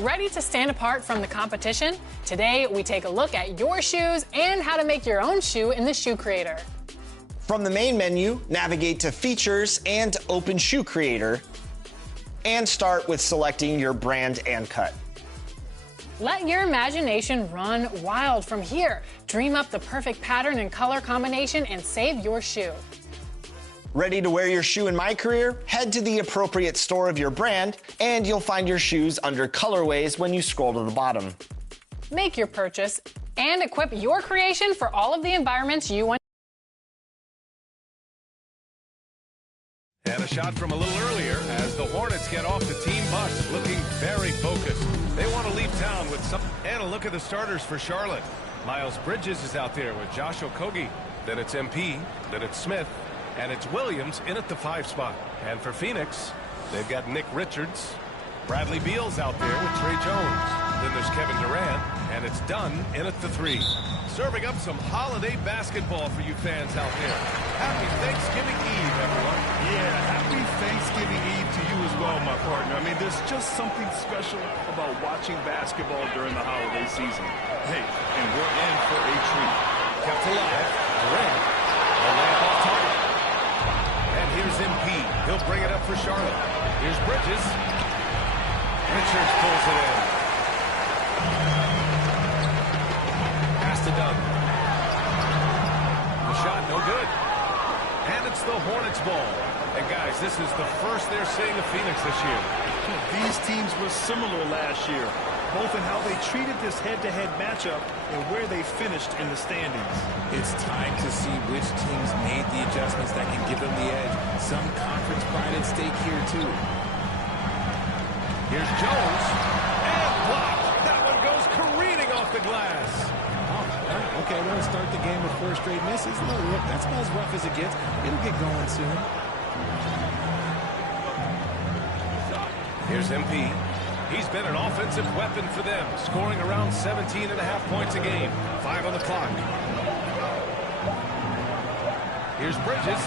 Ready to stand apart from the competition? Today, we take a look at your shoes and how to make your own shoe in the Shoe Creator. From the main menu, navigate to Features and open Shoe Creator, and start with selecting your brand and cut. Let your imagination run wild from here. Dream up the perfect pattern and color combination and save your shoe. Ready to wear your shoe in My Career? Head to the appropriate store of your brand, and you'll find your shoes under colorways when you scroll to the bottom. Make your purchase and equip your creation for all of the environments you want. And a shot from a little earlier as the Hornets get off the team bus looking very focused. They want to leave town with some. And a look at the starters for Charlotte. Miles Bridges is out there with Josh Okogie. Then it's MP. Then it's Smith. And it's Williams in at the 5 spot. And for Phoenix, they've got Nick Richards. Bradley Beal's out there with Trey Jones. Then there's Kevin Durant. And it's Dunn in at the 3. Serving up some holiday basketball for you fans out there. Happy Thanksgiving Eve, everyone. Yeah, happy Thanksgiving Eve to you as well, my partner. I mean, there's just something special about watching basketball during the holiday season. Hey, and we're in for a treat. Kept alive. Durant. A layup off target. And here's MP. He'll bring it up for Charlotte. Here's Bridges. Richards pulls it in. Pass to Dunn. The shot, no good. And it's the Hornets ball. And guys, this is the first they're seeing of Phoenix this year. These teams were similar last year, both in how they treated this head-to-head matchup and where they finished in the standings. It's time to see which teams made the adjustments that can give them the edge. Some conference pride at stake here, too. Here's Jones. And blocked. That one goes careening off the glass. Oh, okay, we're going to start the game with 4 straight misses. Look, that's about as rough as it gets. It'll get going soon. Here's MP. He's been an offensive weapon for them, scoring around 17.5 points a game. 5 on the clock. Here's Bridges.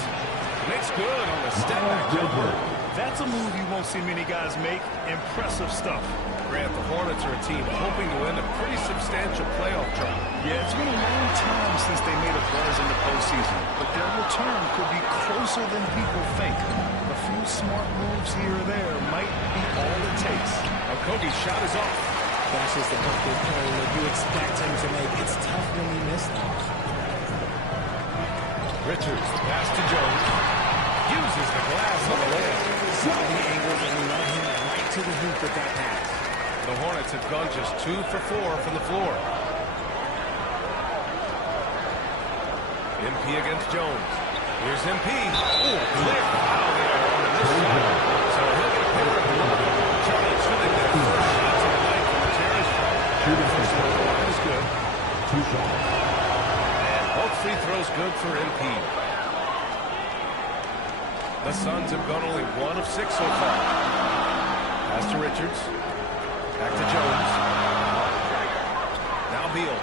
Makes good on the step-back jumper. That's a move you won't see many guys make. Impressive stuff. Grant, the Hornets are a team hoping to win a pretty substantial playoff run. Yeah, it's been a long time since they made a buzz in the postseason, but their return could be closer than people think. A few smart moves here or there might be all it takes. Okogie's shot is off. That's just the perfect play that you expect him to make. It's tough when he misses them. Richards, pass to Jones. Uses the glass on the layup. Saw the angles and led him right to the hoop with that pass. The Hornets have gone just 2 for 4 from the floor. MP against Jones. Here's MP. Ooh, clear foul there on this shot. So he'll get a pair of gloves. Charlotte shooting their first shots of the night from the terrace. And the first one is good. 2 shots. And both free throws good for MP. The Suns have gone only 1 of 6 so far. Pass to Richards. Back to Jones. Now Beal.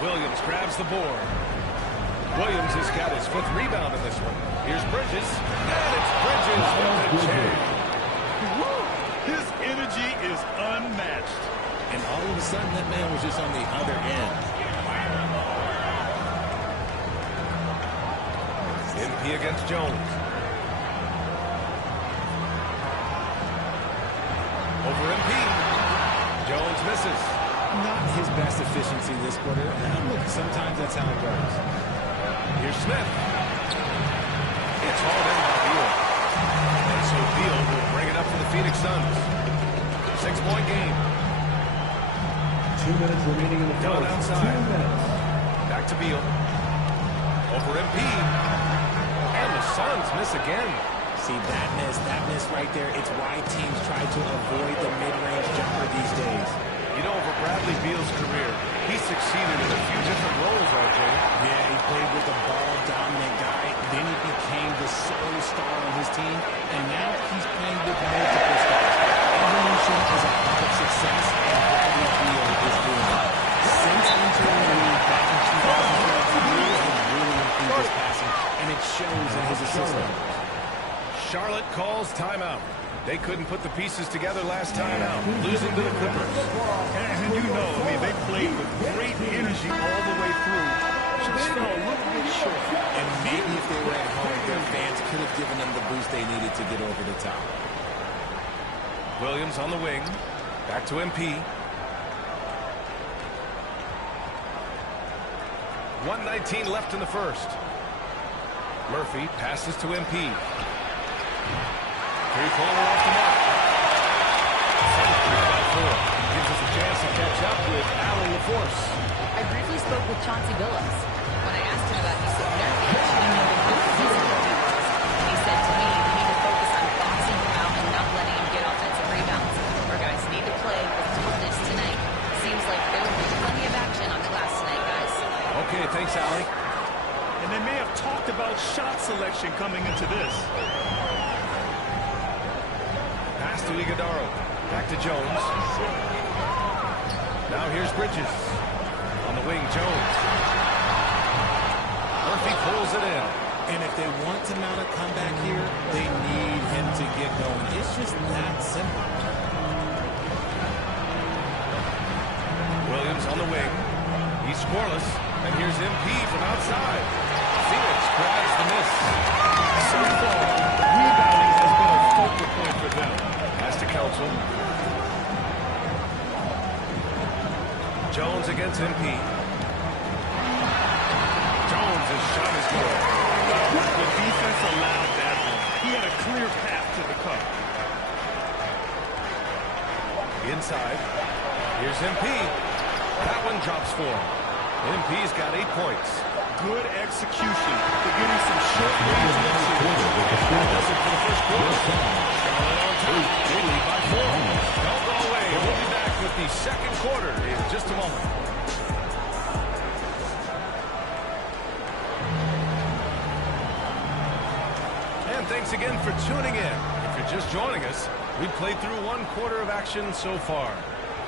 Williams grabs the board. Williams has got his 5th rebound in this one. Here's Bridges. And it's Bridges with the change. His energy is unmatched. And all of a sudden, that man was just on the other end. MP against Jones. Over MP. Jones misses. Not his best efficiency this quarter. Look, sometimes that's how it goes. Here's Smith. It's hauled in by Beal. And so Beal will bring it up for the Phoenix Suns. 6-point game. 2 minutes remaining in the fourth. Down outside. 2 minutes. Back to Beal. Over MP. And the Suns miss again. See, that miss right there, it's why teams try to avoid the mid-range jumper these days. You know, over Bradley Beal's career, he succeeded in a few different roles, RJ. Yeah, he played with a ball-dominant guy. Then he became the sole star on his team. And now he's playing with multiple stars. Evolution is a part of success, and Bradley Beal is doing it. Since entering the league back in calls timeout. They couldn't put the pieces together last time out, losing to the Clippers. And you know, I mean, they played with great energy all the way through. Just fell a little bit short. And maybe if they were at home, their fans could have given them the boost they needed to get over the top. Williams on the wing. Back to MP. 1:19 left in the first. Murphy passes to MP. Three-pointer off the mark. Suns trail by 4. Gives us a chance to catch up with Alan LaForce. I briefly spoke with Chauncey Billups. When I asked him about Yusuf Nurkic, he noted how physical he was. He said to me, we need to focus on boxing him out and not letting him get offensive rebounds. Our guys need to play with toughness tonight. Seems like there will be plenty of action on the glass tonight, guys. Okay, thanks, Allie. And they may have talked about shot selection coming into this. Pass to Iguodala. Back to Jones. Now here's Bridges. On the wing, Jones. Murphy pulls it in. And if they want to mount a comeback here, they need him to get going. It's just that simple. Williams on the wing. He's scoreless. And here's MP from outside. Phoenix grabs the miss. So far, rebounding has been a focal point for them. Pass to Council. Jones against MP. Jones' shot is good. The defense allowed that one. He had a clear path to the cup. Inside. Here's MP. That one drops for him. MP's got 8 points. Good execution. They're getting some short range. That does it for the first quarter. Charlotte on top. They lead by 4. Don't go away. We'll be back with the second quarter in just a moment. And thanks again for tuning in. If you're just joining us, we've played through 1 quarter of action so far.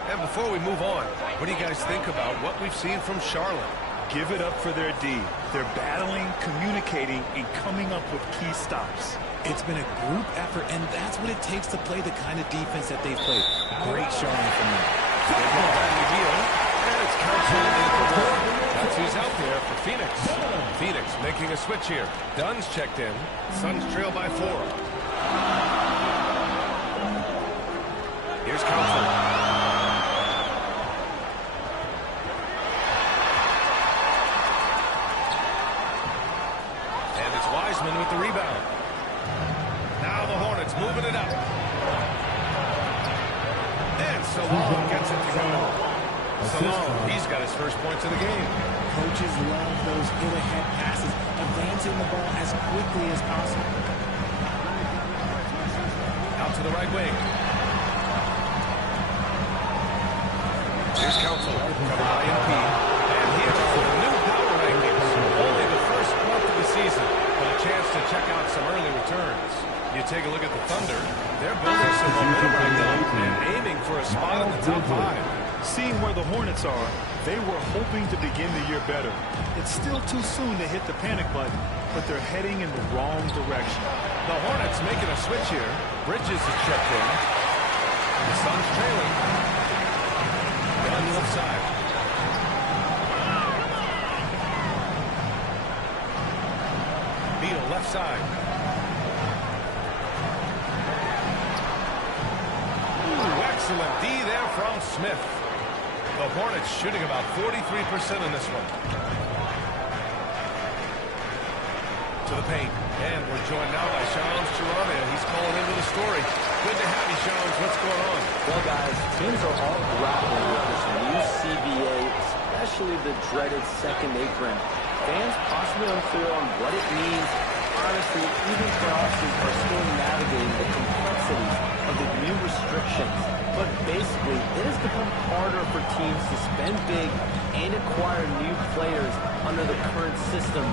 And before we move on, what do you guys think about what we've seen from Charlotte? Give it up for their D. They're battling, communicating, and coming up with key stops. It's been a group effort, and that's what it takes to play the kind of defense that they've played. Great showing from them. They get that reveal, and it's Council in the board. That's who's out there for Phoenix. Phoenix making a switch here. Dunn's checked in. Suns trail by 4. Here's Council. Wiseman with the rebound. Now the Hornets moving it up. And Salon gets it to go. Salon, he's got his first points of the game. Coaches love those hit-ahead passes, advancing the ball as quickly as possible. Out to the right wing. Here's Council, covered by MP. And here are the new power rankings. Only the first month of the season. Chance to check out some early returns. You take a look at the Thunder. They're building some momentum right now and aiming for a spot in the top 5. Seeing where the Hornets are, they were hoping to begin the year better. It's still too soon to hit the panic button, but they're heading in the wrong direction. The Hornets making a switch here. Bridges is checked in. The Suns trailing. Gun left side. Left side. Ooh, excellent D there from Smith. The Hornets shooting about 43% in this one. To the paint. And we're joined now by Shams Charania. He's calling into the story. Good to have you, Shams. What's going on? Well, guys, teams are all grappling with this new CBA, especially the dreaded second apron. Fans possibly unclear on what it means. Honestly, even bosses are still navigating the complexities of the new restrictions. But basically, it has become harder for teams to spend big and acquire new players under the current systems.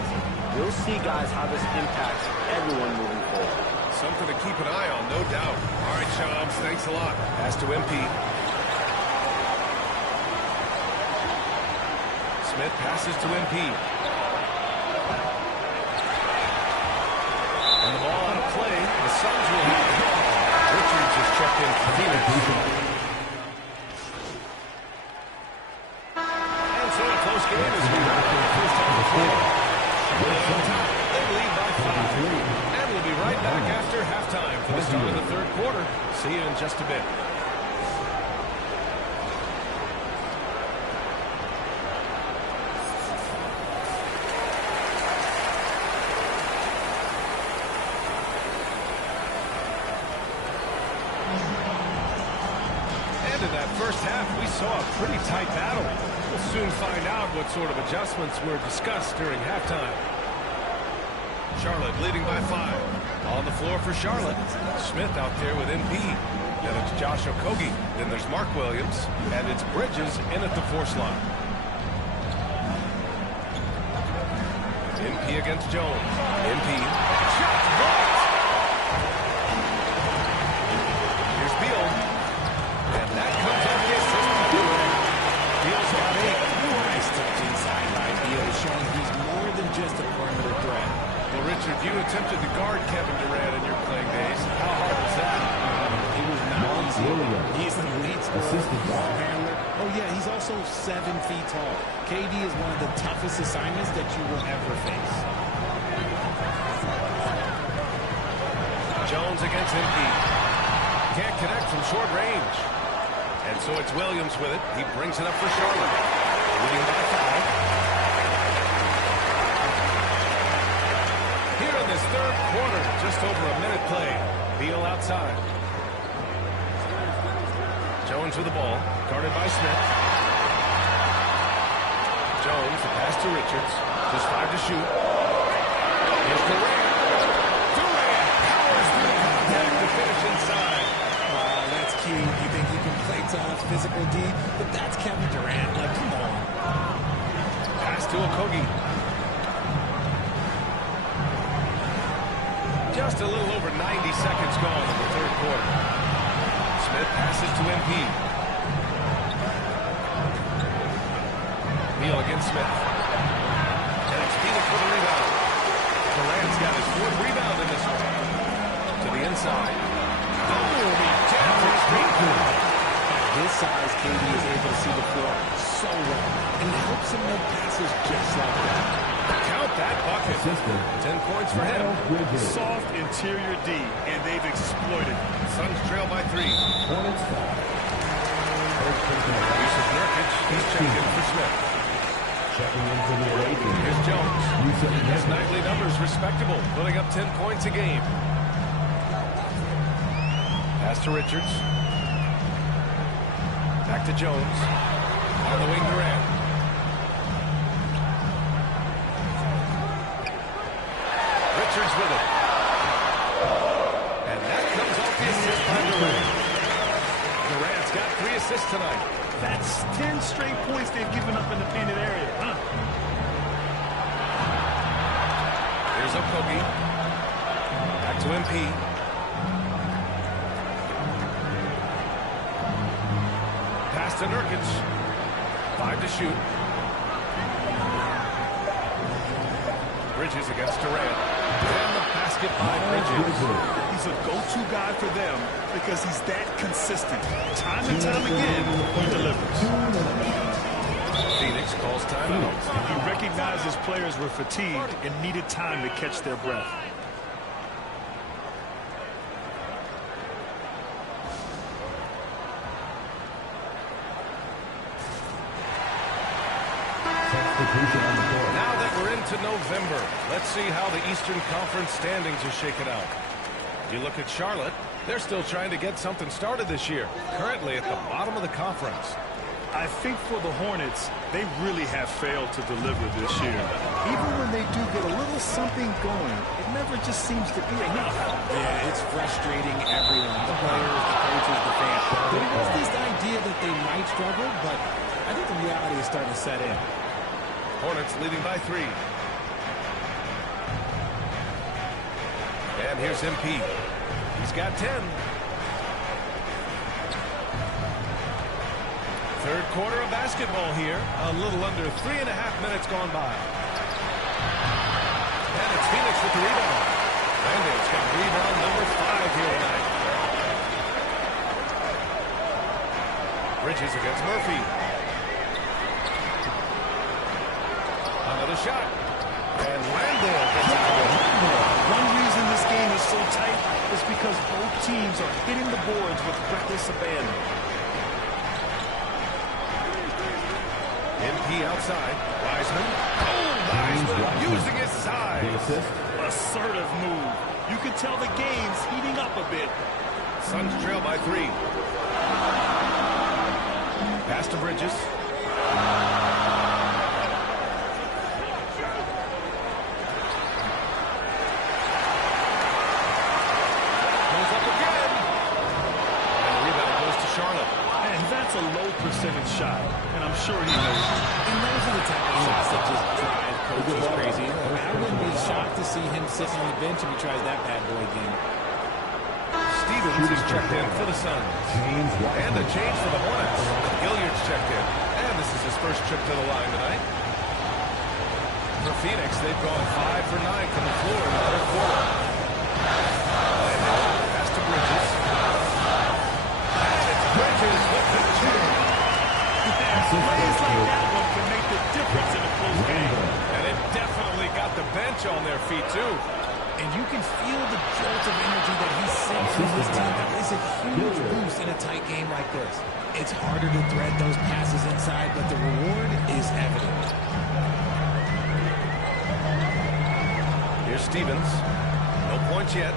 We'll see, guys, how this impacts everyone moving forward. Something to keep an eye on, no doubt. All right, Shams, thanks a lot. Pass to MP. Smith passes to MP. And the ball out of play. The Suns will have Williams is checked in for Phoenix. And so a close game as we wrap up the first half of the quarter. They lead by 5. And we'll be right back after halftime for the start of the third quarter. See you in just a bit. In that first half, we saw a pretty tight battle. We'll soon find out what sort of adjustments were discussed during halftime. Charlotte leading by 5. On the floor for Charlotte. Smith out there with MP. Then it's Josh Okogie. Then there's Mark Williams. And it's Bridges in at the force line. MP against Jones. MP. Shot blocked. Here's Beal. And that comes up the assist by Durant. Beal's got 8. Nice touch inside by Beal, showing he's more than just a perimeter threat. Well, Richard, you attempted to guard Kevin Durant in your playing days. How hard was that? It was not easy. He's an elite scorer, ball handler. Oh, yeah, he's also 7 feet tall. KD is one of the toughest assignments that you will ever face. Jones against MP. Can't connect from short range. And so it's Williams with it. He brings it up for Charlotte. Leading by 5. Here in this third quarter, just over a minute played. Beal outside. Jones with the ball, guarded by Smith. Jones, the pass to Richards. Just 5 to shoot. Here's Durant. Durant powers through the contact to finish inside. That's cute. You think he can play tough, physical D, but that's Kevin Durant. Like, come on. Pass to Okogie. Just a little over 90 seconds gone in the third quarter. Smith passes to MP. Beal against Smith. And it's Phoenix for the rebound. Durant's got his 4th rebound in this one. To the inside. At his size, KD is able to see the floor so well, and it helps him make passes just like that. Count that bucket. 10 points for him. Soft interior D, and they've exploited. Suns trail by 3. Yusuf Nurkic, he's checked in for Smith. Here's Jones. His nightly numbers respectable, putting up 10 points a game. Pass to Richards. Back to Jones. On the wing, Durant. Richards with it. And that comes off the assist by Durant. Durant's got 3 assists tonight. That's 10 straight points they've given up in the painted area. Here's Okogie. Back to MP. Pass to Nurkic. 5 to shoot. Bridges against Durant. And the basket by Bridges. He's a go-to guy for them because he's that consistent. Time and time again, he delivers. Phoenix calls timeout. He recognized his players were fatigued and needed time to catch their breath. Now that we're into November, let's see how the Eastern Conference standings are shaken out. You look at Charlotte, they're still trying to get something started this year, currently at the bottom of the conference. I think for the Hornets, they really have failed to deliver this year. Even when they do get a little something going, it never just seems to be enough. Yeah, it's frustrating everyone, the players, the coaches, the fans. There was this idea that they might struggle, but I think the reality is starting to set in. Hornets leading by 3. And here's MP. He's got 10. Third quarter of basketball here. A little under 3.5 minutes gone by. And it's Phoenix with the rebound. Landale's got rebound number 5 here tonight. Bridges against Murphy. Another shot. And Landale gets it. One reason this game is so tight is because both teams are hitting the boards with reckless abandon. MP outside. Wiseman. Oh, Wiseman using his size. Assertive move. You can tell the game's heating up a bit. Suns trail by 3. Pass to Bridges. Goes up again. And the rebound goes to Charlotte. And that's a low percentage shot, and I'm sure he knows it. And those are the type of shots that just drive coaches crazy. I wouldn't be shocked to see him sitting on the bench if he tries that bad boy again. Stevens is checked in for the Suns. And a change for the Hornets. Gilliard's checked in. And this is his first trip to the line tonight. For Phoenix, they've gone 5 for 9 from the floor in the third quarter. Pass to Bridges. And it's Bridges with the chip. Plays like that one can make the difference in a close game. And it definitely got the bench on their feet, too. And you can feel the jolt of energy that he sends from his team. That is a huge boost in a tight game like this. It's harder to thread those passes inside, but the reward is evident. Here's Stevens. No points yet.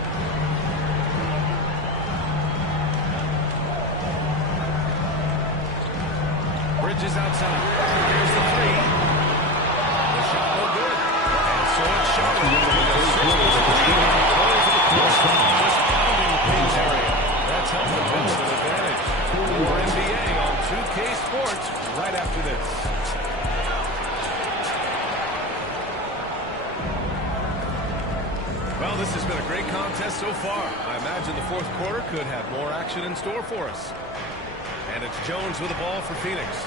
Bridges outside. Here's the 3. The shot no good. And so it's Charlotte. Just pounding the paint area. That's helped the bench with advantage. More NBA on 2K Sports right after this. Well, this has been a great contest so far. I imagine the fourth quarter could have more action in store for us. And it's Jones with the ball for Phoenix.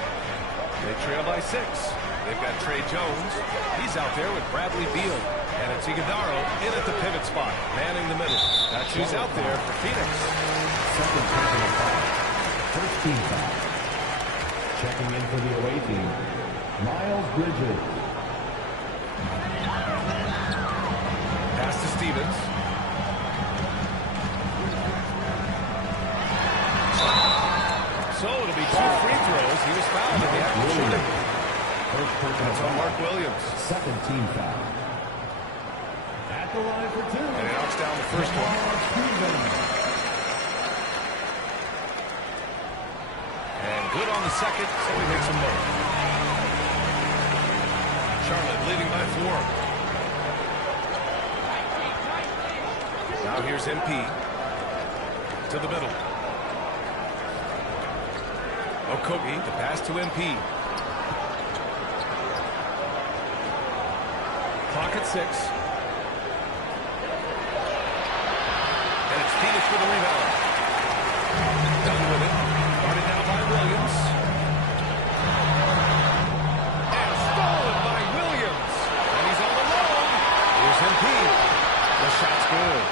They trail by 6. They've got Trey Jones. He's out there with Bradley Beal. And it's Iguodaro in at the pivot spot, manning the middle. That's who's out there for Phoenix. Second personal foul. First team foul. Checking in for the away team, Miles Bridges. Pass to Stevens. So it'll be 2 free throws. He was fouled in the act of shooting. That's on Mark Williams. Second team foul. At the line for 2. And he knocks down the first one. And good on the second, so he makes them both. Charlotte leading by 4. Now here's MP. To the middle. Okogie, the pass to MP. Clock at 6. And it's Phoenix with a rebound. Done with it. Guarded now by Williams. And stolen by Williams. And he's all alone. Here's MP. The shot's good.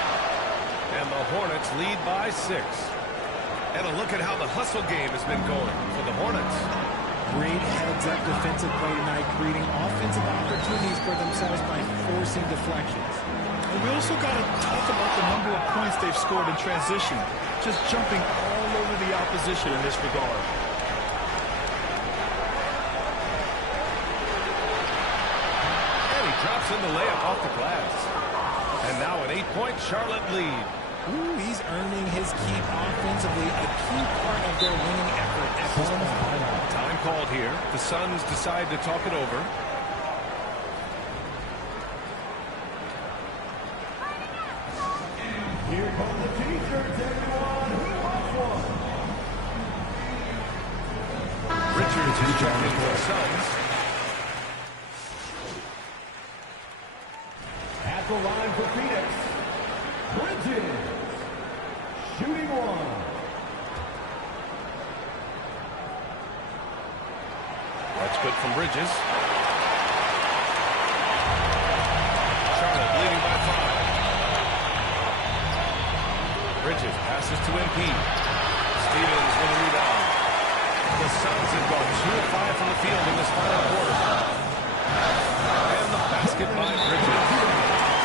And the Hornets lead by 6. And a look at how the hustle game has been going for the Hornets. Great heads-up defensive play tonight, creating offensive opportunities for themselves by forcing deflections. And we also got to talk about the number of points they've scored in transition, just jumping all over the opposition in this regard. And he drops in the layup off the glass. And now an 8-point Charlotte lead. Ooh, he's earning his keep offensively, a key part of their winning effort at this point. Time called here. The Suns decide to talk it over. Here come the T-shirts, everyone. Who wants one? Richards is checked in for the Suns. At the line for Phoenix, Bridges. Shooting 1. That's good from Bridges. Charlotte leading by 5. Bridges passes to MP. Stevens with a rebound. The Suns have gone 2 of 5 from the field in this final quarter. And the basket by Bridges.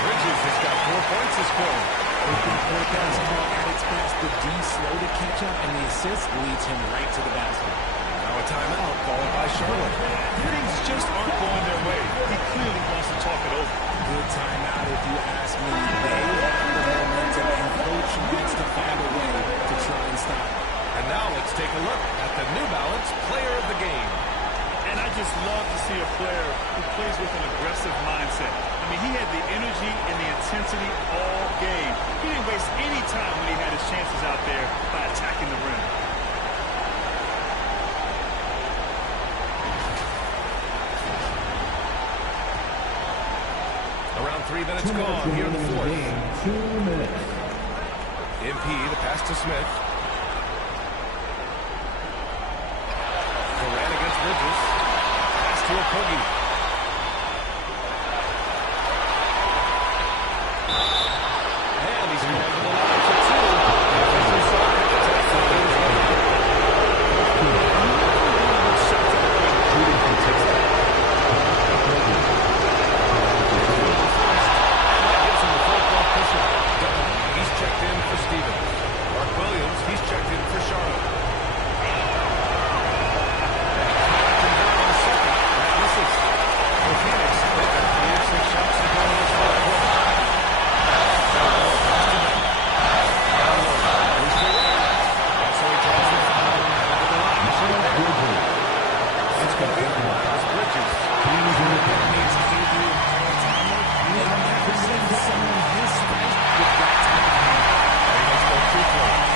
Bridges has got 4 points this quarter. Open court basketball at its best. The D slow to catch up, and the assist leads him right to the basket. Now a timeout called by Charlotte. Things just aren't going their way. He clearly wants to talk it over. Good timeout if you ask me. They have the momentum, and coach wants to find a way to try and stop it. And now let's take a look at the New Balance player of the game. And I just love to see a player who plays with an aggressive mindset. I mean, he had the energy and the intensity all game. He didn't waste any time when he had his chances out there by attacking the rim. Around 3 minutes gone here in the fourth. 2 minutes. MP, the pass to Smith. Durant against Bridges. Pass to Okogie. And he's going to the line for 2. The officials saw it. He's checked in for Stevens. Mark Williams, he's checked in for Charlotte. For Phoenix, they've got 3 of 6 shots to go in this fourth quarter. And so he draws the foul at the line. It's going to be Bridges. That means Avery and Tyler, they've never seen someone this fast with that type of hand. He makes both free throws.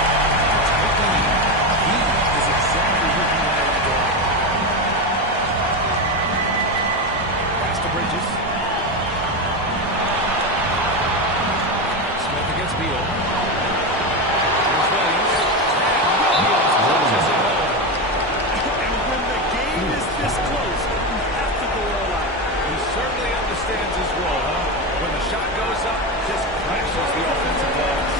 He is exactly what you want to do. Pass to Bridges. Smith against Beal. Here's Williams. Williams touches it home. And when the game is this close, you have to go all out. He certainly understands his role, huh? When the shot goes up, just crashes the offensive walls.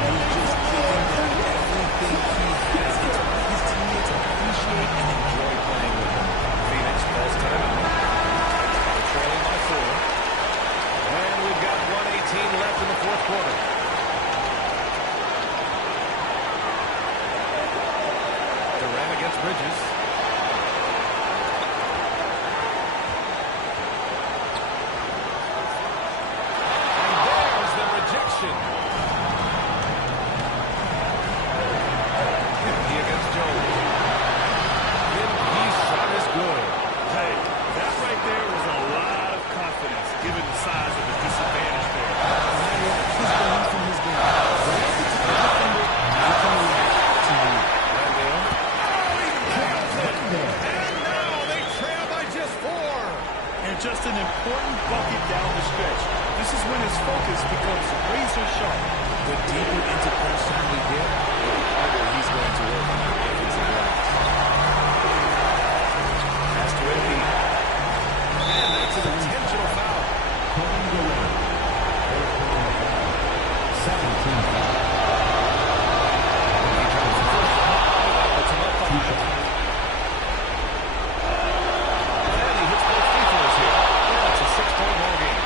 He's just giving them everything he has. It's what his teammates appreciate and enjoy playing with him. Phoenix calls timeout. They're trailing by 4. And we've got 1:18 left in the fourth quarter. Durant against Bridges. And there's the rejection. MP against Jones. MP's shot is good. Hey, that right there was a lot of confidence, given the size of the disadvantage there. His belief in his game. That's the type of defender you can react to. Landale. And now they trail by just 4. And just an important bucket down the stretch. This is when his focus becomes razor sharp. The deeper into crunch time we get, the harder he's going to work on the offensive glass. Pass to MP. And that's an intentional foul. Kevin Durant. First personal foul. 17 foul. He drops the first one. Puts him up 5. And he hits both free throws here. Yeah, it's a 6-point ball game.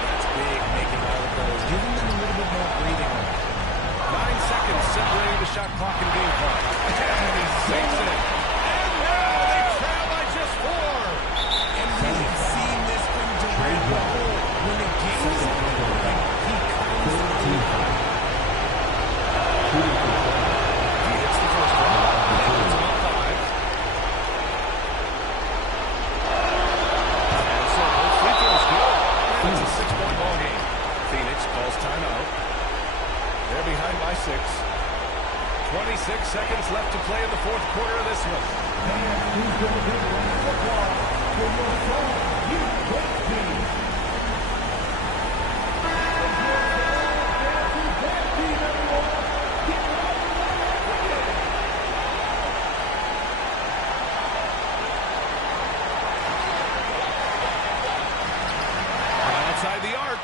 That's big, making all of those. Giving them a little bit more breathing room. 9 seconds separating the shot clock and game clock. And he sinks it. And now they trail by just 4. And we have seen this from Durant before. When the game is on the line, he comes through. He hits the first one. And puts him up 5. And so both free throws good. And it's a 6-point ball game. Phoenix calls timeout. They're behind by 6. 26 seconds left to play in the fourth quarter of this one. Who's going to bring the football for your Charlotte Youth team? Outside the arc.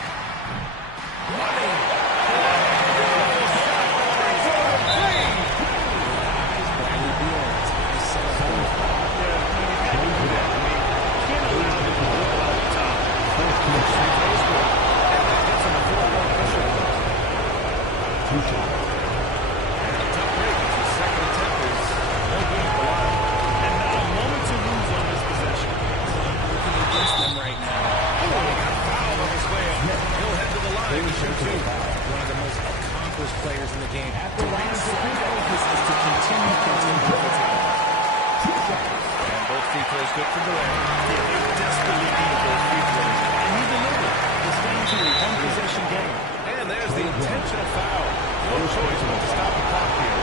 good from Durant. Yeah, they desperately needed those free throws, and he delivered. It's down to a one-possession game. And there's the intentional foul. No choice but to stop the clock here.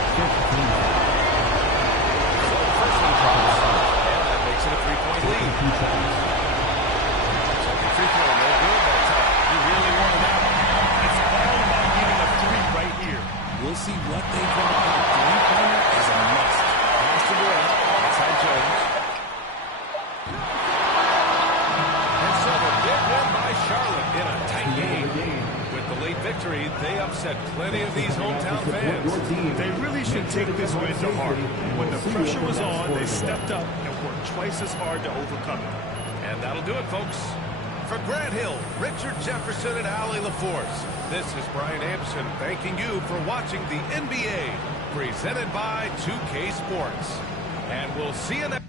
So the first one drops, and that makes it a 3-point lead. Second free throw, no good that time. He really wanted that one. It's all about getting a three right here. We'll see what they can do. Three-pointer is a must. Pass to Durant. Outside Jones. And so the big win by Charlotte in a tight game. With the late victory, they upset plenty of these hometown fans. They really should take this win to heart. When the pressure was on, they stepped up and worked twice as hard to overcome it. And that'll do it, folks. For Grant Hill, Richard Jefferson, and Allie LaForce, this is Brian Anderson thanking you for watching the NBA, presented by 2K Sports. And we'll see you next.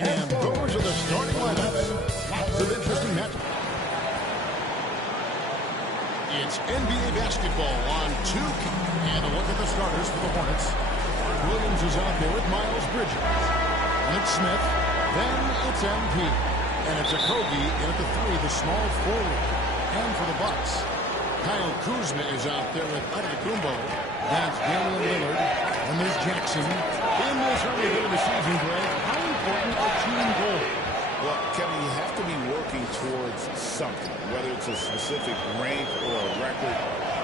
And those are the starting lineups. Lots of interesting matchups. It's NBA basketball on 2K. And a look at the starters for the Hornets. Williams is out there with Miles Bridges. And it's Smith. Then it's MP. And it's Okogie in at the 3, the small forward. And for the Bucks, Kyle Kuzma is out there with Antetokounmpo. That's Damian Lillard. And there's Jackson. In this early bit of the season, Greg, how important are team goals? Well, Kevin, you have to be working towards something, whether it's a specific rank or a record.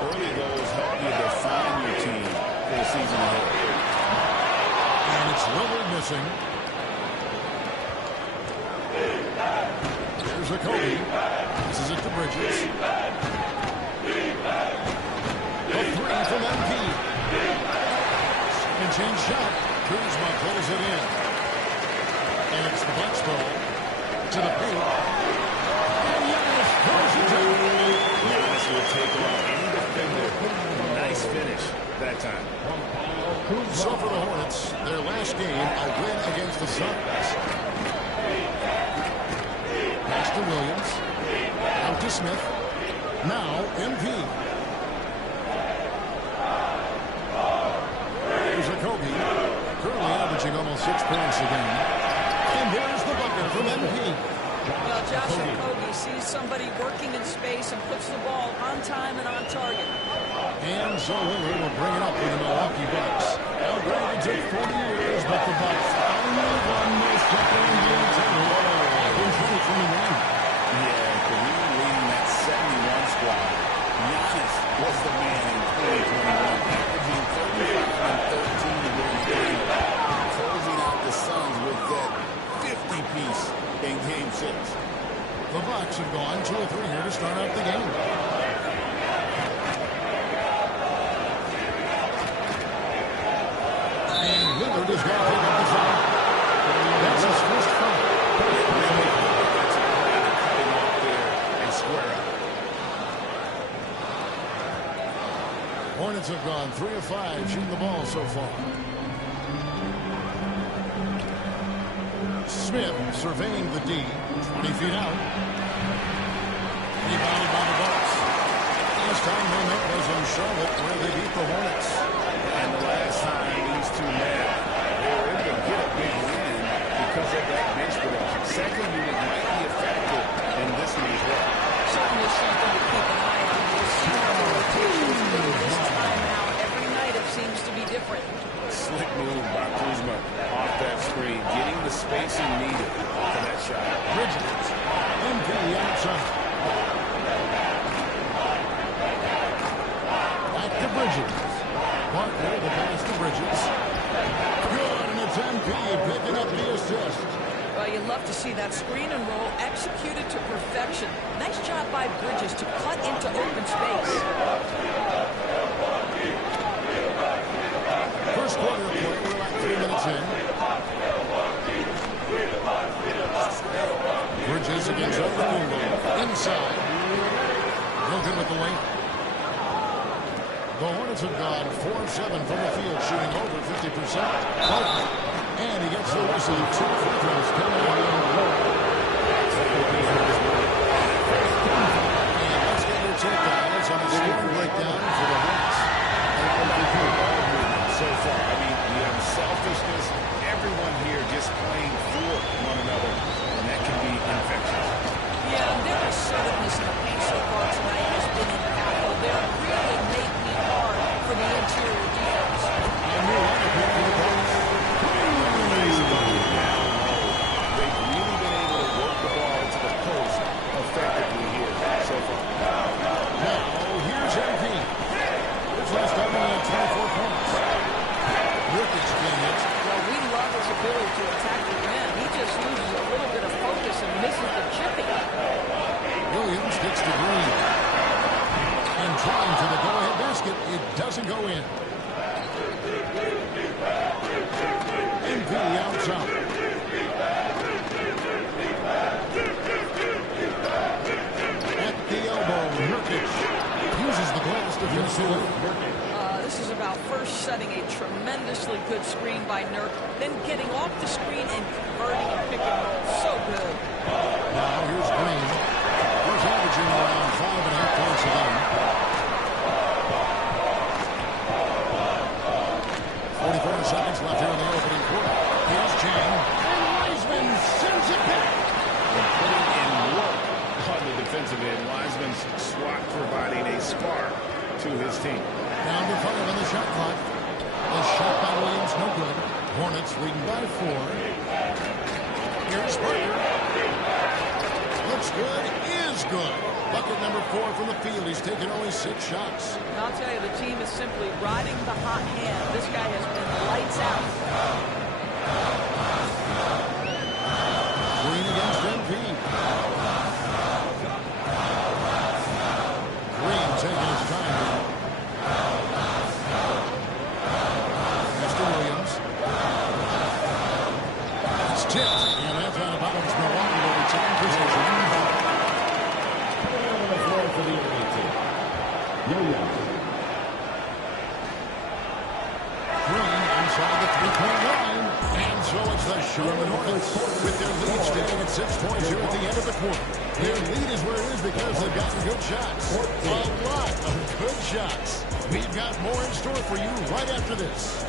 Early goals help you define your team for the season ahead. And it's Lillard missing. Here's Okogie. This is it to Bridges. A 3 from MP. And change shot. Kuzma pulls it in. And it's the Bucks ball to the paint. And Giannis throws it down. Giannis will take on any defender. Nice finish that time. So for the Hornets, their last game, a win against the Suns. Pass to Williams. Out to Smith. Now, MP. Here's a Kobe. Currently averaging almost 6 points a game. And here's the bucket from MP. Well, Josh Okogie sees somebody working in space and puts the ball on time and on target. And so Lillard will bring it up for the Milwaukee Bucks. Now, granted, it took 40 years, but the Bucks only won their second NBA title in 2021. Yeah, Kareem leading that 71 squad. Giannis was the man in 2021, averaging 35 and 13 during the game, closing out the Suns with that 50-piece in Game 6. The Bucks have gone 2 of 3 here to start out the game. And Lillard is going to pick up the shot. That's his first foul. That's a play to cut him off there and square up. Hornets have gone 3 of 5 shooting the ball so far. Smith surveying the D, 20 feet out. Rebounded by the Bucks. Last time they met was in Charlotte where they beat the Hornets. And the last time these two met, they were able to get a big win because of that bench production. Second unit might be a factor in this one as well. Certainly something to keep an eye on. We'll see how the rotations go this time out. Every night it seems to be different. Slick move by Kuzma off that screen, getting the spacing needed for that shot. Bridges. MP outside. Back to Bridges. Parker, the pass to Bridges. Good, and it's MP picking up the assist. Well, you love to see that screen and roll executed to perfection. Nice job by Bridges to cut into open space. First quarter of play, we're about 3 minutes in. Bridges against Oklahoma. Inside. No good with the lane. The Hornets have gone 4 of 7 from the field, shooting over 50%. And he gets the whistle. 2 free throws coming out on the roll. And let's get your takedowns on the score breakdown for the Hornets. So far, I mean, you have selfishness, everyone here just playing for one another, and that can be infectious. Yeah, and their assertiveness in the paint so far tonight has been impactful. They're really making it hard for the interior defense. And we're on the pick for the Bucks. They've really been able to work the ball to the post effectively here so far. Now, here's MP. His last time he had 24 points. Nurkic came in. Well, we love his ability to attack the rim. He just loses a little bit of focus and misses the chipping. Williams gets to Green. And trying for the go-ahead basket. It doesn't go in. MP outside. At the elbow, Nurkic uses the glass defensively. This is about first setting a tremendously good screen by Nurk, then getting off the screen and converting a pick and roll. So good. Now here's Green. He's averaging around 5.5 points a game. 44 seconds left here in the opening quarter. Here's Chang. And Wiseman sends it back. And putting in work on the defensive end. Wiseman's swat providing a spark to his team. Down to 5 on the shot clock. The shot by Williams, no good. Hornets leading by 4. Here's Parker. Looks good, is good. Bucket number 4 from the field. He's taken only 6 shots. And I'll tell you, the team is simply riding the hot hand. This guy has been lights out. Green against MP. Green taking his time. Mr. Williams. It's tipped. And that's out of bounds. Milwaukee will return possession. On the floor for the enemy team. Williams. Green inside the 3-point line. And so it's the pressure on the Hornets with their lead standing at 6 points here at the end of the quarter. Their lead is where it is because they've gotten good shots. A lot of good shots. We've got more in store for you right after this.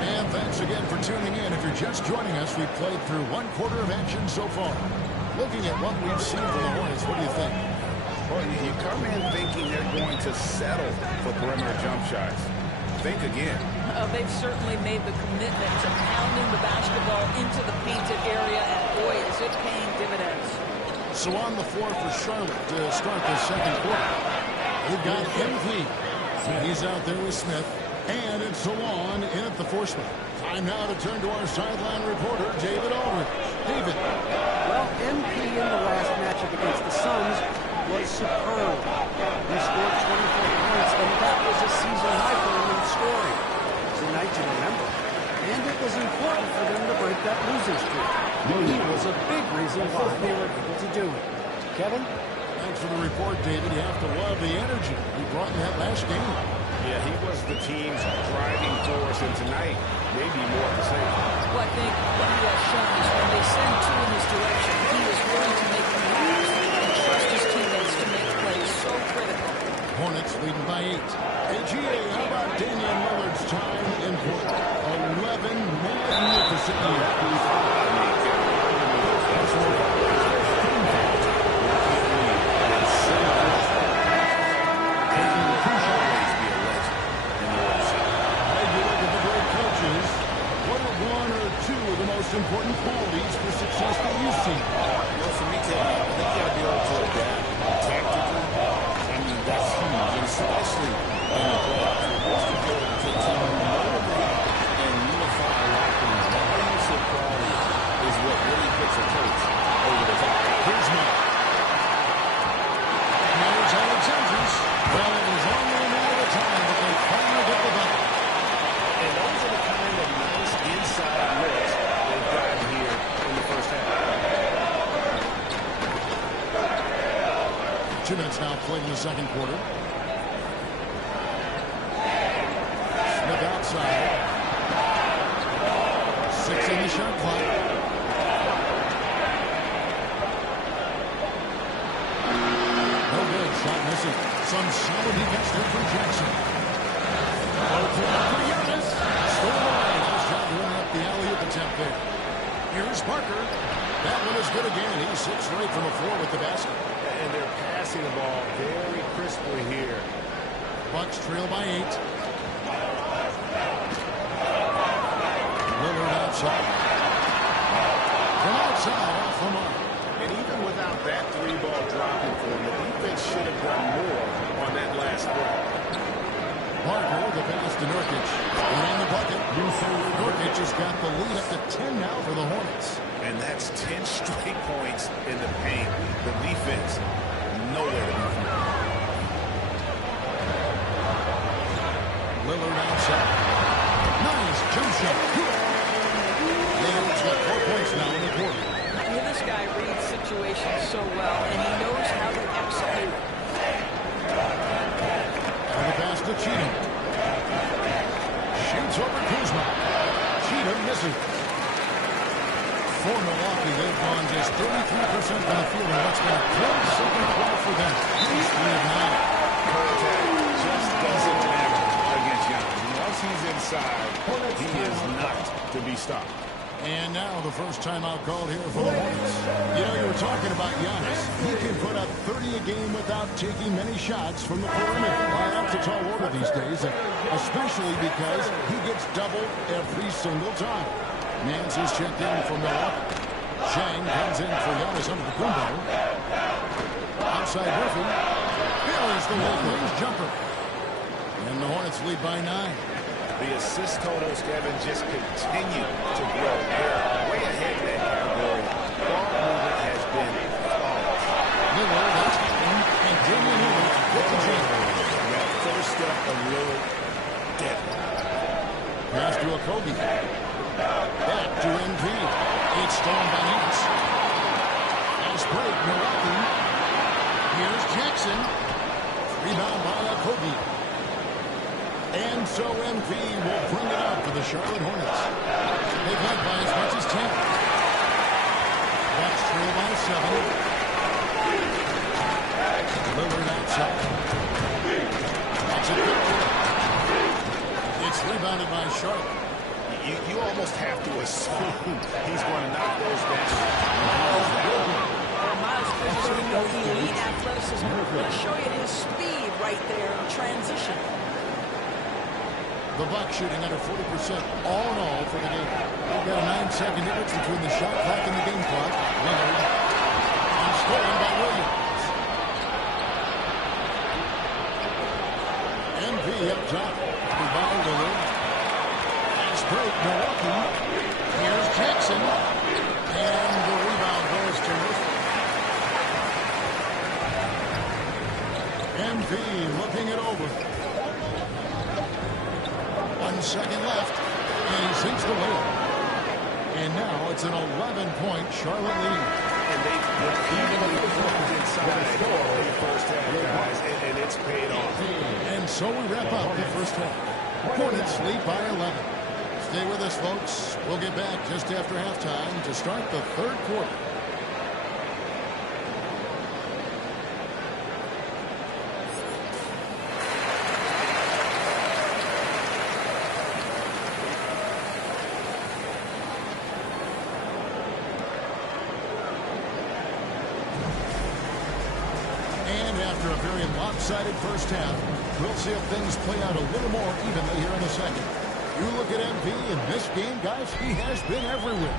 And thanks again for tuning in. If you're just joining us, we've played through one quarter of action so far. Looking at what we've seen from the Hornets, what do you think? Well, you come in thinking they're going to settle for perimeter jump shots. Think again. They've certainly made the commitment to pounding the basketball into the painted area, and boy, is it paying dividends. So on the floor for Charlotte to start the second quarter, we've got MP. He's out there with Smith. And it's Salon in at the four spot. Time now to turn to our sideline reporter, David Aldridge. David. Well, MP in the last matchup against the Suns was superb. He scored 24 points, and that was a season high for him in scoring. It's a night to remember. And it was important for them to break that losing streak. He was a big reason why they were able to do it. Kevin? Thanks for the report, David. You have to love the energy he brought in that last game. Yeah, he was the team's driving force, and tonight, maybe more of the same. Well, I think what he has shown is when they send two in his direction, he is willing to make the pass and trust his teammates to make plays. So critical. Hornets leading by 8. AGA, how about Damian Lillard's time in Portland? 11 magnificent years. Important qualities for success that you've seen. Well, for me, Kevin, I think you got to be able to adapt tactically. I mean, that's huge, and especially in the playoffs. What's the goal to motivate and unify a locker room? That leadership quality is what really puts a coach over the top. Here's Mike. There's Alexandris. Well, it was only a matter of time that they finally get the ball. And those are the kind of nice inside looks they've gotten here in the first half. 2 minutes now played in the second quarter. Smith outside. 6 on the shot clock. No good. Shot missing. Some solid defense there from Jackson. Open up for Giannis. Stolen away. Nice job running up the alley-oop attempt there. Here's Parker. That one is good again. He's 6 straight from the floor with the basket. And they're passing the ball very crisply here. Bucks trail by 8. Lillard outside. From outside, off the mark. And even without that 3-ball dropping for him, the defense should have done more on that last break. Parker, the pass to Nurkic. And on the bucket, Nurkic has got the lead up to 10 now for the Hornets. And that's 10 straight points in the paint. The defense, nowhere to be found. Lillard outside. Nice jump shot. Lillard's got 4 points now in the quarter. This guy reads situations so well, and he knows how to execute. And the pass to Cheatham. Shoots over Kuzma. Cheatham misses. For Milwaukee, they've gone just 33% from the field in what's been a close second quarter for them. He's 3 of 9. Contact just doesn't matter against Giannis. Once he's inside, he is not to be stopped. And now the first timeout called here for the Hornets. You know, you were talking about Giannis. He can put up 30 a game without taking many shots from the perimeter. Well, that's a tall order these days, and especially because he gets doubled every single time. Mans is checked in for Milwaukee. Shang comes in for Giannis under the Kumbo. Outside Murphy. There's the long-range jumper. And the Hornets lead by 9. The assist totals, Kevin, just continue to grow. They're way ahead in that category. Ball movement has been flawless. Lillard, that's him, and Damian Lillard with the jam. That first step of Lillard, deadly. Pass to Okogie. Back to NP. It's stolen by Nance. Nice break, Milwaukee. Here's Jackson. Rebound by Okogie. And so MP will bring it up for the Charlotte Hornets. They've led by as much as 10. Bucks trail by 7. Lillard outside. That's a good one. It's rebounded by Charlotte. You almost have to assume he's going to knock those down. Miles Bridges with no elite athleticism. Let's show you his speed right there in transition. The Bucks shooting under 40% all in all for the game. They've got a 9-second difference between the shot clock and the game clock. Lillard. And stolen by Williams. MP up top. Rebound Lillard. Fast break, Milwaukee. Here's Jackson. And the rebound goes to Murphy. MP looking it over. 1 second left, and he sinks the layup. And now it's an 11-point Charlotte lead. And they've evenly performed inside in the first half, guys, and it's paid off. And so we wrap up the first half. Hornets lead by 11. Stay with us, folks. We'll get back just after halftime to start the third quarter. After a very lopsided first half, we'll see if things play out a little more evenly here in the second. You look at MP in this game, guys, he has been everywhere.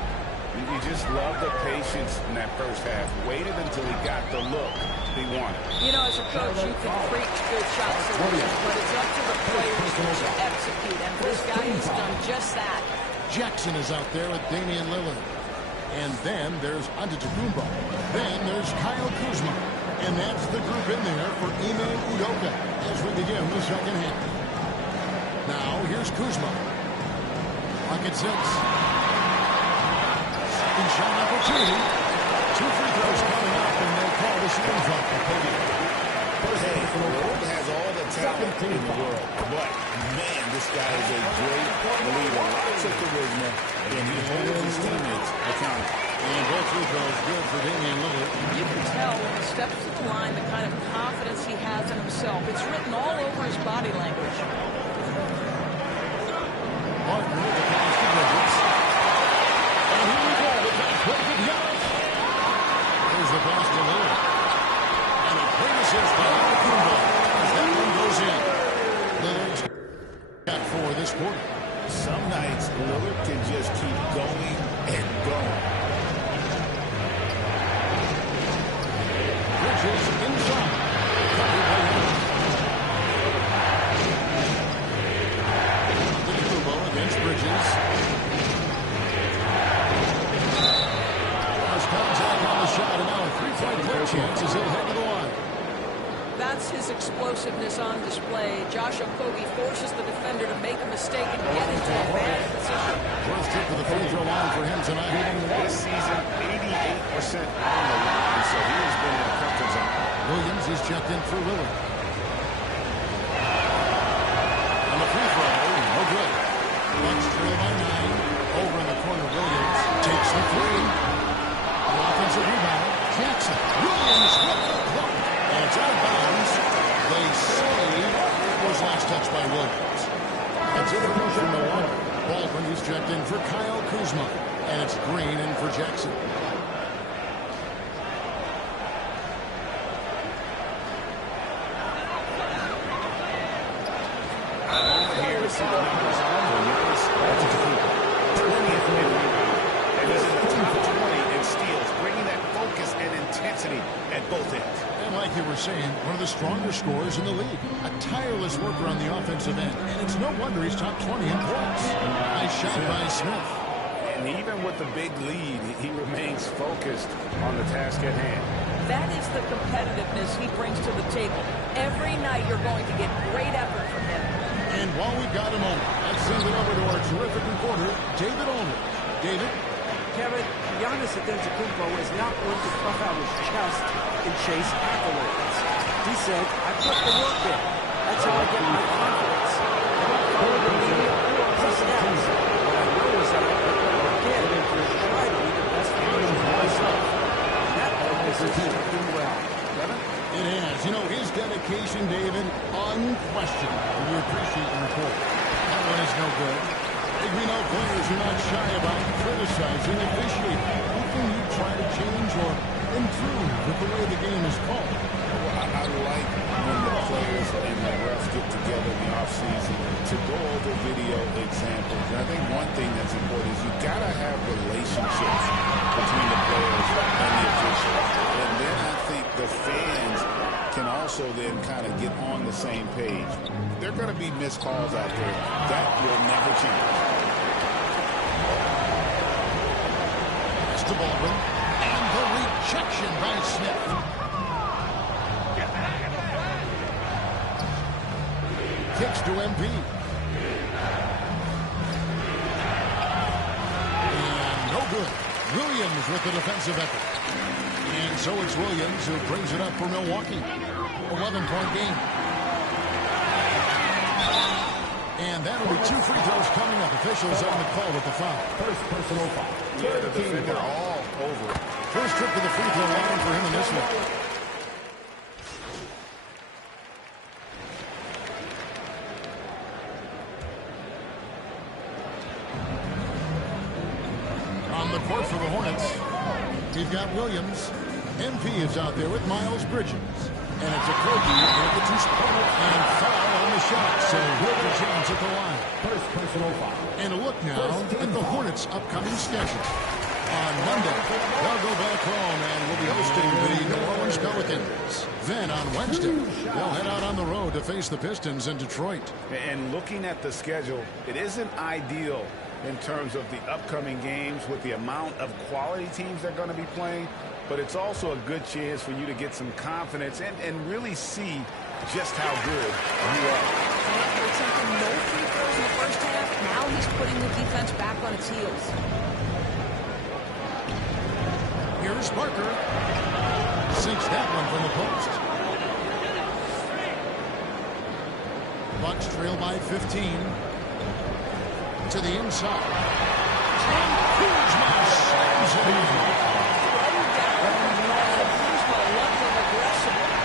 You just love the patience in that first half. Waited until he got the look he wanted. You know, as a coach, you can preach good shots, but it's up to the players to execute. And this guy has done just that. Jackson is out there with Damian Lillard. And then there's Antetokounmpo. Then there's Kyle Kuzma. And that's the group in there for Ime Udoka as we begin the second half. Now, here's Kuzma. Clock at 6. Second shot opportunity. 2 free throws coming up, and they call the shooting drop for Kobe. Hey, Lillard has all the talent in the world, but, man, this guy is a great leader. Lots of charisma, and he holds his teammates accountable. And both free throws good for Damian Lillard. You can tell when he steps to the line the kind of confidence he has in himself. It's written all over his body language. Parker, the pass to Bridges. And here we go, the pass play to Giannis. There's the pass to Lillard. And a great assist by Antetokounmpo as that one goes in. Lillard's got 4 this quarter. Some nights, Lillard can just keep going and going. Bridges inside. Antetokounmpo against Bridges. There's contact on the shot, and now a 3-point play chance as he'll head to the line. That's his explosiveness on display. Josh Okogie forces the defender to make a mistake and get into a bad position. First trip to the free throw line for him tonight. This season, 88% on the line, so he has been in a comfort zone. Williams is checked in for Lillard. And the free throw, no good. Bucks trail by 9. Over in the corner, Williams takes the 3. An offensive rebound. Jackson. Williams with the block. And it's out of bounds. They say it was last touched by Williams. That's it for Milwaukee. Baldwin is checked in for Kyle Kuzma. And it's Green in for Jackson. Here to see the numbers for Giannis Antetokounmpo. 20th in rebound. And he's in the top 20 in steals, bringing that focus and intensity at both ends. And like you were saying, one of the stronger scorers in the league. A tireless worker on the offensive end. And it's no wonder he's top 20 in points. Nice shot by Smith. And even with the big lead, he remains focused on the task at hand. That is the competitiveness he brings to the table. Every night you're going to get great effort from him. And while we've got a moment, let's send it over to our terrific reporter, David Aldridge. David? Kevin, Giannis Antetokounmpo is not one to puff out his chest and chase accolades. He said, I put the work in. That's how I get my confidence. And is working well. Kevin? It has. You know, his dedication, David, unquestioned. We appreciate the report. That one is no good. We know players are not shy about criticizing officiating. Who can you try to change or improve with the way the game is called? Well, I like when the players and the refs get together in the offseason to go over video examples. And I think one thing that's important is you got to have relationships between the players and the officials. And then I think the fans can also then kind of get on the same page. There are going to be missed calls out there. That will never change. Pass to Baldwin. And the rejection by Smith. Kicks to MP. And no good. Williams with the defensive effort. And so it's Williams who brings it up for Milwaukee. 11-point game. And that'll be 2 free throws coming up. Officials on the call with the foul. First personal foul. Yeah, the defender all over it. First trip to the free throw line for him in this one. On the court for the Hornets, we've got Williams. MP is out there with Miles Bridges. And it's a Kogi with the two-spot and foul on the shot. So he'll get a chance at the line. First personal foul. And a look now at the Hornets' upcoming schedule. On Monday, they'll go back home and will be hosting the New Orleans Pelicans. Then on Wednesday, they'll head out on the road to face the Pistons in Detroit. And looking at the schedule, it isn't ideal in terms of the upcoming games with the amount of quality teams they're going to be playing. But it's also a good chance for you to get some confidence and really see just how good you are. For example, no free throws in the first half. Now he's putting the defense back on its heels. Here's Parker. Sinks that one from the post. Bucks trail by 15. To the inside. And Kuzma slams it in.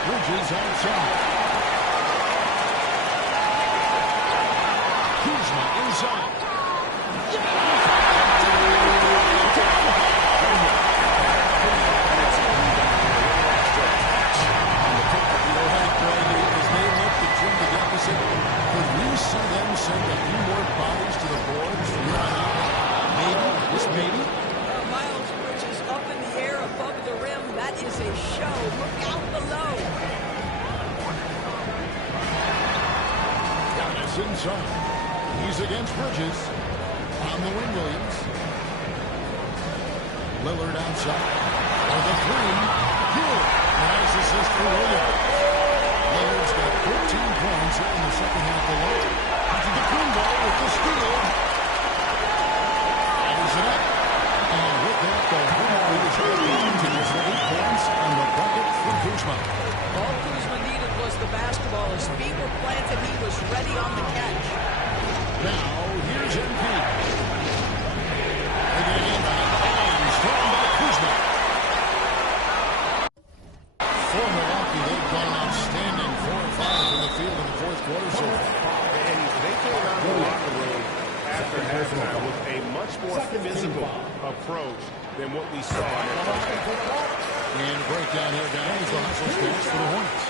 Bridges outside. Kuzma inside. Could we see them send a few more bodies to the boards from here on out? Maybe, just maybe. Miles Bridges up in the air above the rim. That is a show. Look out below. Giannis inside. He's against Bridges. On the wing, Williams. Lillard outside. For the three. Good. Nice assist for Williams. Lillard's got 13 points in the second half alone. To the Kumbo with the steal. Fires it up. And with that, the Hornets continues for 8 points on the bucket for Kuzma. All Kuzma needed was the basketball. His feet were planted. He was ready on the catch. Now, here's MP. Taking it in and thrown by Kuzma. For Milwaukee, they've gone outstanding 4 or 5 from the field in the fourth quarter so far. And they came out of the locker room after halftime with a much more physical approach than what we saw in the first half. And breakdown here, guys, the hustle stance for the Hornets.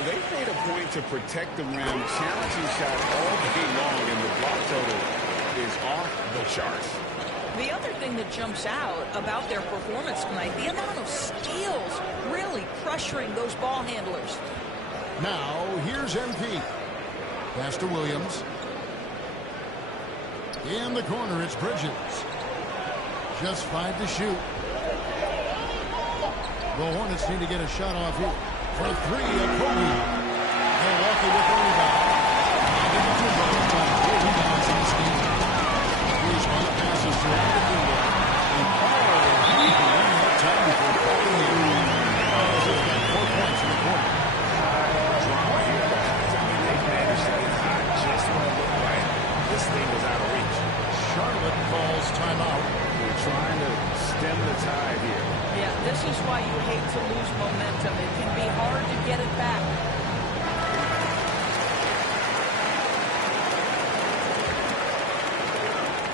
They made a point to protect the rim, challenging shot all game long, and the block total is off the charts. The other thing that jumps out about their performance tonight, the amount of steals really pressuring those ball handlers. Now, here's MP. Pass to Williams. In the corner, it's Bridges. Just 5 to shoot. The Hornets need to get a shot off here. For 3, a Kobe. Milwaukee with the rebound. And in the Kumbo, 4 rebounds in this game. Kuzma passes to Kumbo. And he ran that time before cracking the early. He's got 4 points in the quarter. Drama here, guys. I mean, they managed to get hot just when it looked like this thing was out of reach. Charlotte calls timeout. They're trying to stem the tide here. Yeah, This is why you hate to lose momentum. It can be hard to get it back.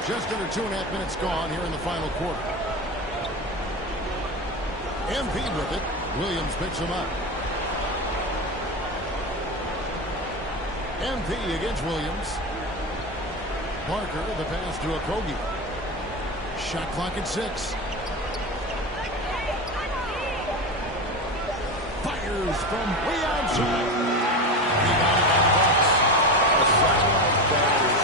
Just under 2.5 minutes gone here in the final quarter. MP with it. Williams picks him up. MP against Williams. Parker, the pass to Okogie. Shot clock at 6. Fires from way outside. Rebounded by the Bucks. A shot like that is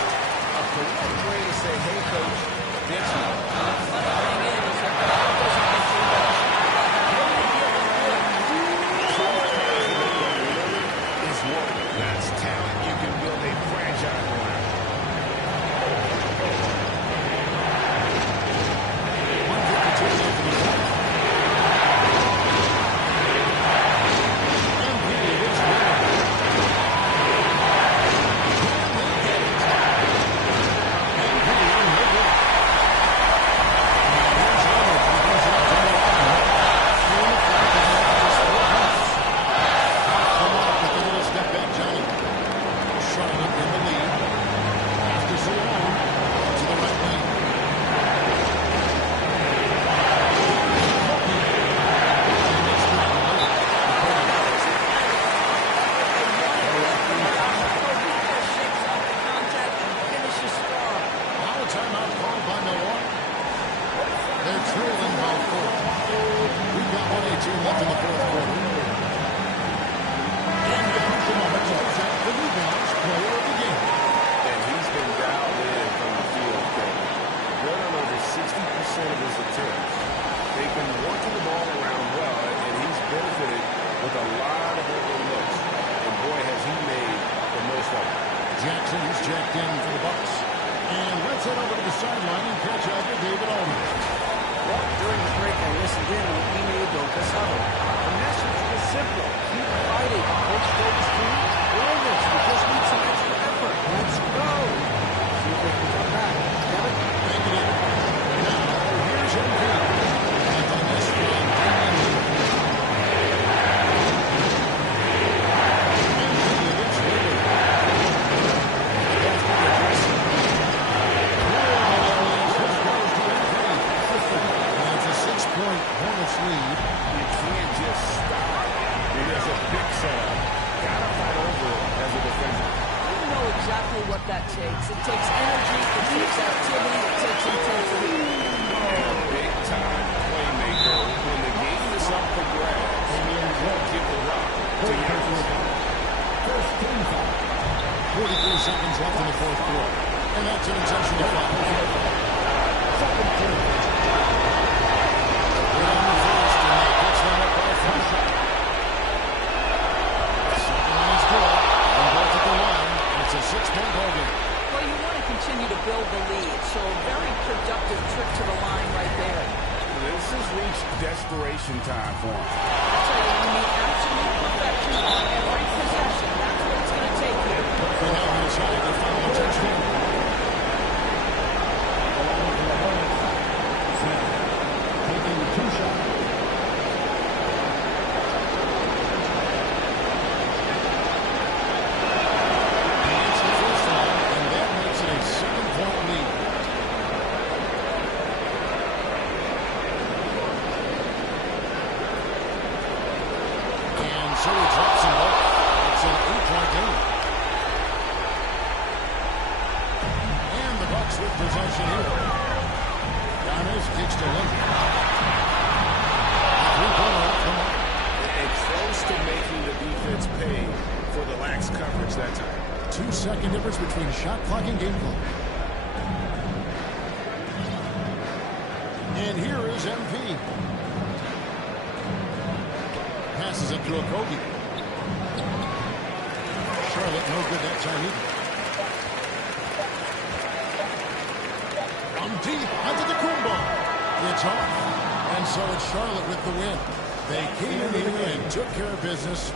a polite way to say, hey, coach, ditch me. Funny thing is that the ball doesn't get you, but a shot like that Is what? That's talent you can build a franchise around.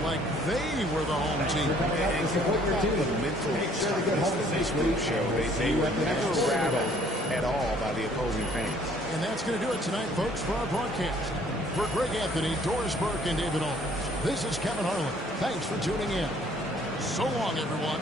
Like they were the home team. And the mental toughness that they show. They were never rattled at all by the opposing fans. And that's going to do it tonight, folks, for our broadcast. For Greg Anthony, Doris Burke, and David Owens, this is Kevin Harlan. Thanks for tuning in. So long, everyone.